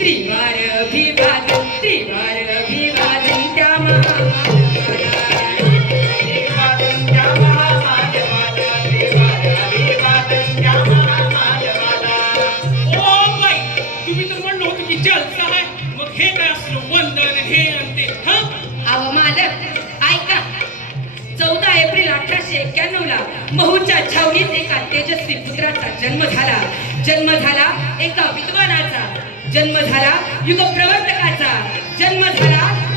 त्रिवार अभिवादन त्रिवार अभिवादन त्या तुम्ही तर म्हणलं होतं की जलसा आहे मग हे काय असलं वंदन हे आणि ते हा? अव मालक ऐका. चौदा एप्रिल अठराशे एक्क्याण्णव ला महूच्या छावणीत एका तेजस्वी पुत्राचा जन्म झाला. जन्म झाला एका विद्वानाचा जन्म झाला. युग प्रवर्तकाचा जन्म झाला.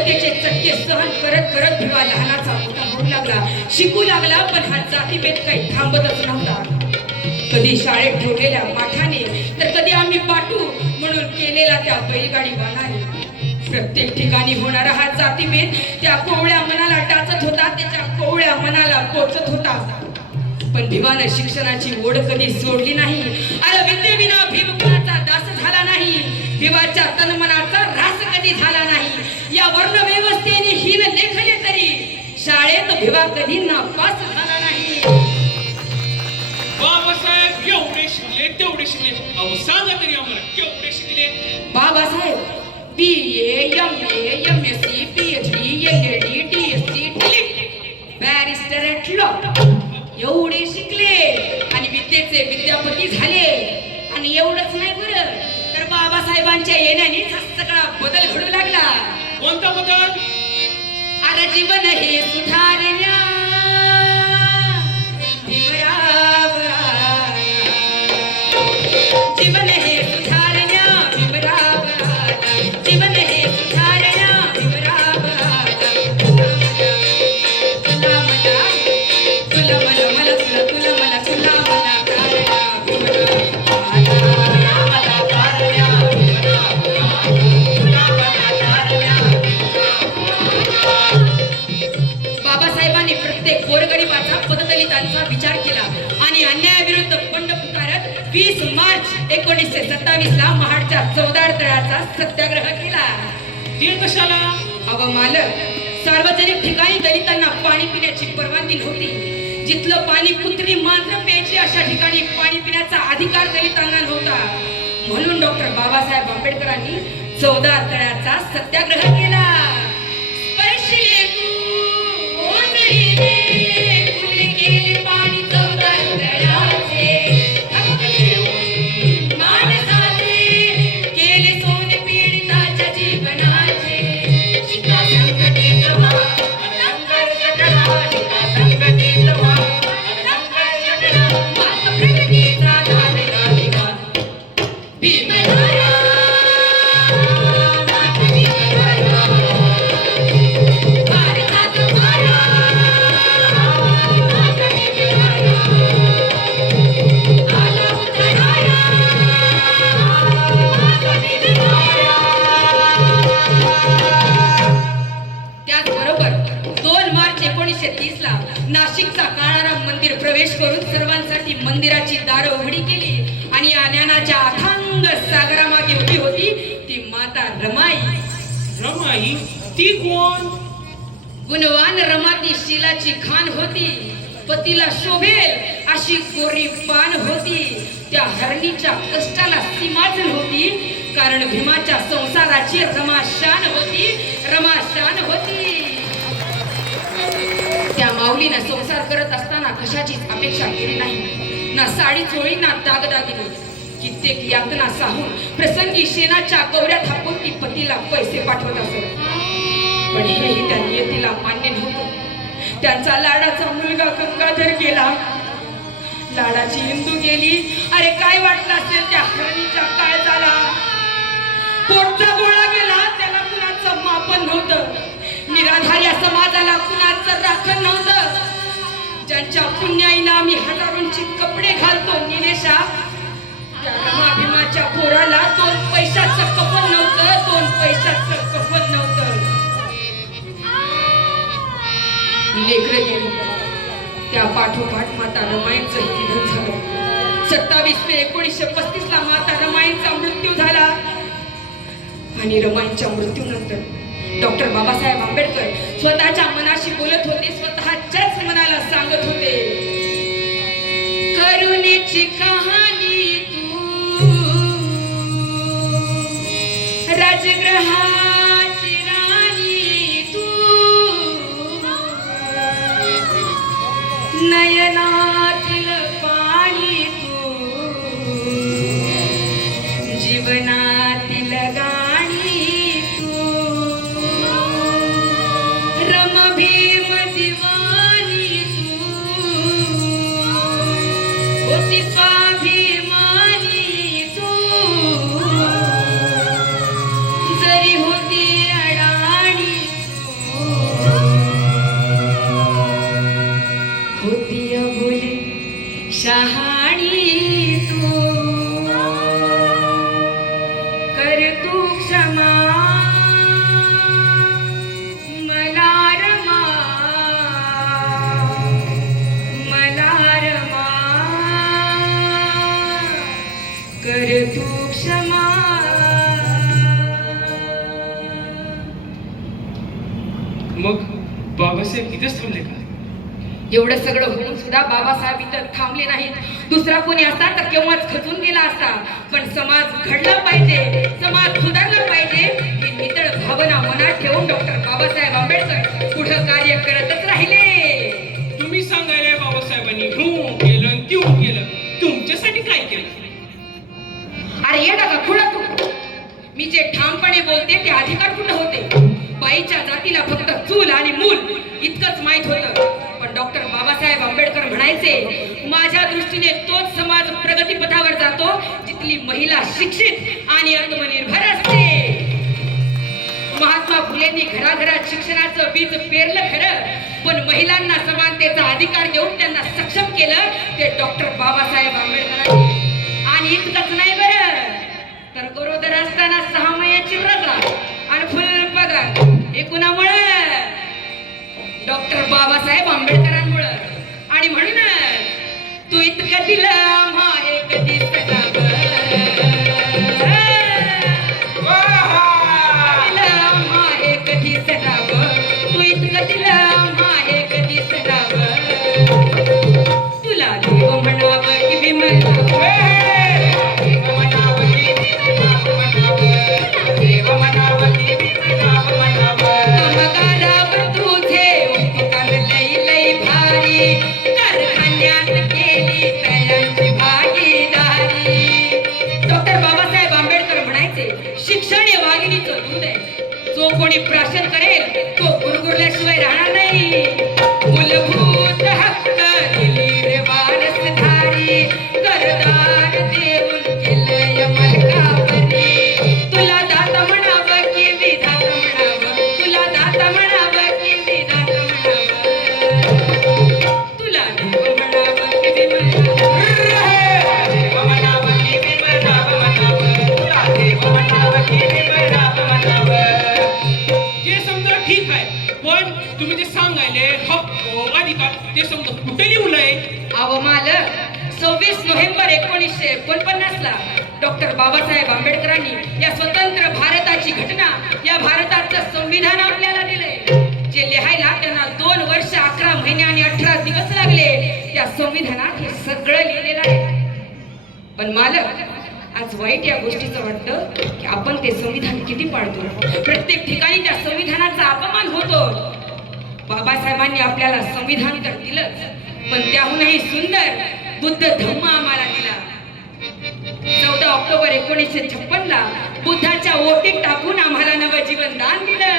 आणि चटके सहन करत करत भिवा लहानाचा मोठा होऊ लागला. शिकू लागला पण हा जातीभेद काही थांबतच नव्हता. कधी शाळेत ठेवलेल्या माठाने तर कधी आम्ही पाटू म्हणून केलेला त्या बैलगाडी वाहनाने प्रत्येक ठिकाणी होणारा हा जातीभेद त्या कोवळ्या मनाला टाचत होता त्याच्या कोवळ्या मनाला पोचत होता. पण भिवानं शिक्षणाची ओढ कधी सोडली नाही. आला विद्येविना भीम दास झाला नाही. भिवाच्या तनमनाचा ऱ्हास कधी झाला नाही? या वर्ण व्यवस्थेने हीन लेखले तरी शाळेत भिवा कधी नापास झाला नाही. बाबासाहेब एवढे शिकले तेवढे शिकले. अहो सांगा तरी आम्हाला केवढे शिकले. Babasaheb B M A M S C P H D L A D D S C barrister at law एवढे शिकले आणि विद्येचे विद्यापती झाले. आणि एवढंच नाही बरं. बाबासाहेबांच्या येण्याने सगळा बदल घडू लागला. कोणता बदल? अरे जीवन हे सुधारण्या अन्यायाविरुद्ध बंड पुकारत वीस मार्च एकोणीसशे सत्तावीस ला महाडच्या चौदार तळाचा सत्याग्रह केला. ते कशाला? अव मालक सार्वजनिक ठिकाणी दलितांना पाणी पिण्याची परवानगी नव्हती. जिथलं पाणी कुत्री मांजर प्यायची अशा ठिकाणी पाणी पिण्याचा अधिकार दलितांना नव्हता. म्हणून डॉक्टर बाबासाहेब आंबेडकरांनी चौदार तळ्याचा सत्याग्रह केला. या ज्ञानाच्या अथांग सागरामागे उभी होती ती माता रमाई. रमाई? ती कोण? गुणवान रमाती शिलाची खान होती पतीला शोभेल अशी गोरी पान होती. त्या हरणीच्या कष्टाला सीमाच होती कारण भीमाच्या संसाराची रमा शान होती रमा शान होती. त्या माऊलीनं संसार करत असताना कशाचीच अपेक्षा केली नाही. ना साडी चोळी ना दागदागिने कित्येक यातना साहून प्रसंगी शेणाच्या गौऱ्या थापून ती पतीला पैसे पाठवत असत पण हेही त्या नियतीला मान्य नव्हतं. त्यांचा लाडाचा मुलगा गंगाधर गेला. लाडाची हिंदू गेली. अरे काय वाटलं असेल त्या हरणीच्या काय झाला? पोटचा गोळा गेला. त्याला कुणाचं मापन नव्हतं. निराधार या समाजाला कुणाचं राखण नव्हतं. ज्यांच्या पुण्याईना आम्ही हजारोंची कपडे घालतो निलेशा भीमाच्या पोराला दोन पैशाचं कपन नव्हतं दोन पैशाचं कपन नव्हतं. लेकर गेली. त्या पाठोपाठ माता रमाईंचं निधन झालं. सत्तावीस मे एकोणीसशे पस्तीस ला माता रमाईंचा मृत्यू झाला. आणि रमाईंच्या मृत्यूनंतर डॉक्टर बाबासाहेब आंबेडकर स्वतःच्या मनाशी बोलत होते स्वतःच्याच मनाला सांगत होते. करुणेची कहाणी राजग्रहाची राणी तू. नयनातील होती अबोली शहाणी तू. कर तू क्षमा. मला रमा. मला रमा. कर तू क्षमा. मग बाबासाहेब इथेच थांबले का? एवढं सगळं होऊन सुद्धा बाबासाहेब इथं थांबले नाहीत. दुसरा कोणी असता तर केव्हाच खचून गेला असता. पण समाज घडला पाहिजे समाज सुधारला पाहिजे ही नितळ भावना मनात ठेवून डॉक्टर बाबासाहेब आंबेडकर पुढं कार्य करतच राहिले. तुम्ही सांगायला बाबासाहेबांनी हो केलं त्यों केलं तुमच्यासाठी काय केलं? अरे ये का खुळा तू. मी जे ठामपणे बोलते ते अधिकार कुठं होते. बाईच्या जातीला फक्त चूल आणि मूल इतकंच माहीत होतं. डॉक्टर बाबासाहेब आंबेडकर म्हणायचे माझ्या दृष्टीने तोच समाज प्रगतीपथावर जातो जिथली महिला शिक्षित आणि आत्मनिर्भर असते. महात्मा फुलेंनी घराघरात शिक्षणाचं बीज पेरलं खरं पण महिलांना समानतेचा अधिकार देऊन त्यांना सक्षम केलं ते डॉक्टर बाबासाहेब आंबेडकरांनी. आणि इतकंच नाही बरं तर गरोदर असताना सहा महिन्याची व्रता आणि फुल पगार एकूणामुळे डॉक्टर बाबासाहेब आंबेडकरांमुळं. आणि म्हणून तू इतकं दिलं जो कोणी प्राशन करेल तो गुरगुरल्याशिवाय राहणार नाही. पंचवीस नोव्हेंबर एकोणीसशे एकोणपन्नास ला डॉक्टर बाबासाहेब आंबेडकरांनी या स्वतंत्र भारताची घटना या भारताचं संविधान आपल्याला दिलंय. जे लिहायला त्यांना दोन वर्ष अकरा महिने आणि अठरा दिवस लागले. या संविधानात हे सगळं लिहिलेलं आहे. पण मालक आज वाईट या गोष्टीचं वाटतं की आपण ते संविधान किती पाळतो? प्रत्येक ठिकाणी त्या संविधानाचा अपमान होतो. बाबासाहेबांनी आपल्याला संविधान तर दिलंच पण त्याहूनही सुंदर बुद्ध धम्म आम्हाला दिला. चौदा ऑक्टोबर एकोणीसशे छप्पन ला बुद्धाच्या ओटीत टाकून आम्हाला नवजीवन दान दिलं.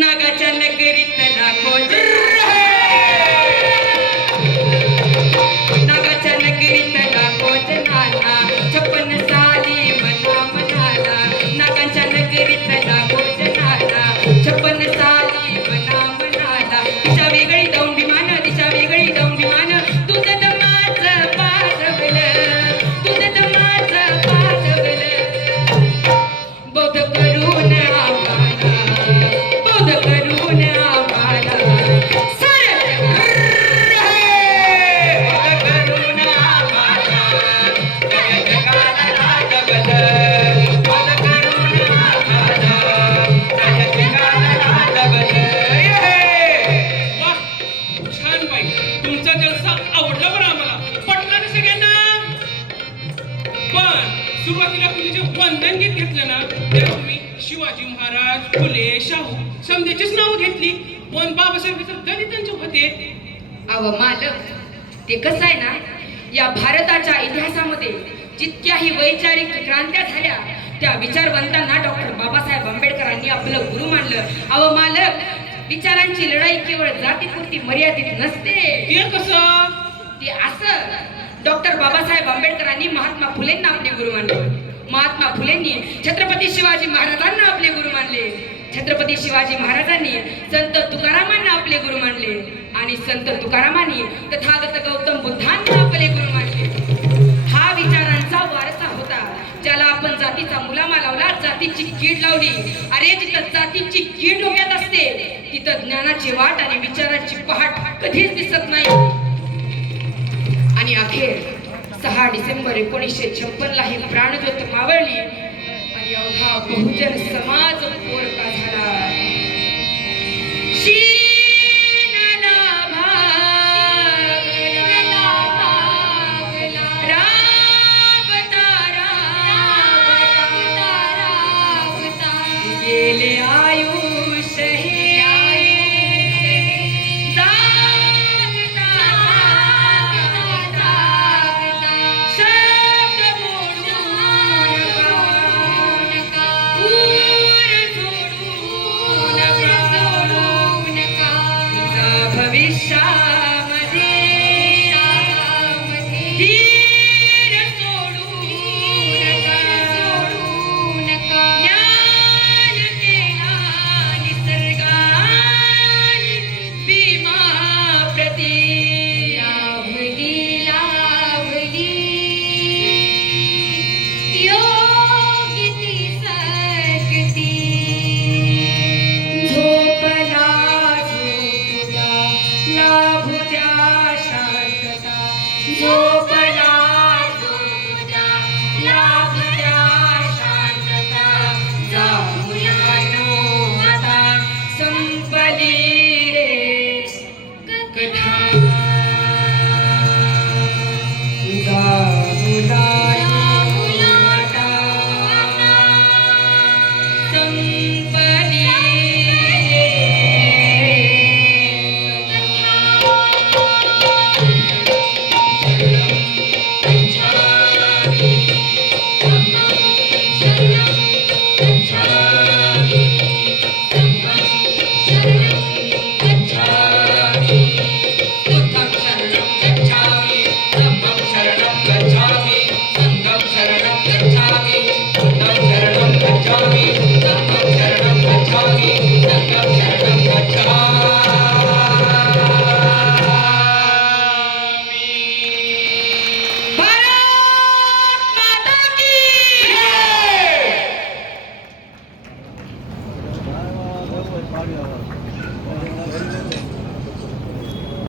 नागाच्या नगरीत लाखो बौद्ध सुरुवातीला तुम्ही जे वंदन गीत घेतलं ना त्याला तुम्ही शिवाजी महाराज फुले शाहू समजेचीच नावं घेतली. पण बाबासाहेब दलितांचे होते. अव मालक ते कसं आहे ना या भारताच्या इतिहासामध्ये जितक्याही वैचारिक क्रांत्या झाल्या त्या विचारवंतांना डॉक्टर बाबासाहेब आंबेडकरांनी आपलं गुरु मानलं. अव मालक विचारांची लढाई केवळ जातीपुरती मर्यादित नसते. ते कसं? ते असं डॉक्टर बाबासाहेब आंबेडकरांनी महात्मा फुलेंना आपले गुरु मानले. महात्मा फुलेंनी छत्रपती शिवाजी महाराजांना आपले गुरु मानले. छत्रपती शिवाजी महाराजांनी संत तुकारामांना आपले गुरु मानले. आणि संत तुकारामांनी तथागत गौतम बुद्धांना आपले गुरु मानले. हा विचारांचा वारसा होता ज्याला आपण जातीचा मुलामा लावला जातीची कीड लावली. अरे जिथं जातीची कीड डोक्यात असते तिथं ज्ञानाची वाट आणि विचारांची पहाट कधीच दिसत नाही. आणि अखेर सहा डिसेंबर एकोणीसशे छप्पन ला ही प्राणज्योत मावळली आणि अवघा बहुजन समाज पोरका झाला. Música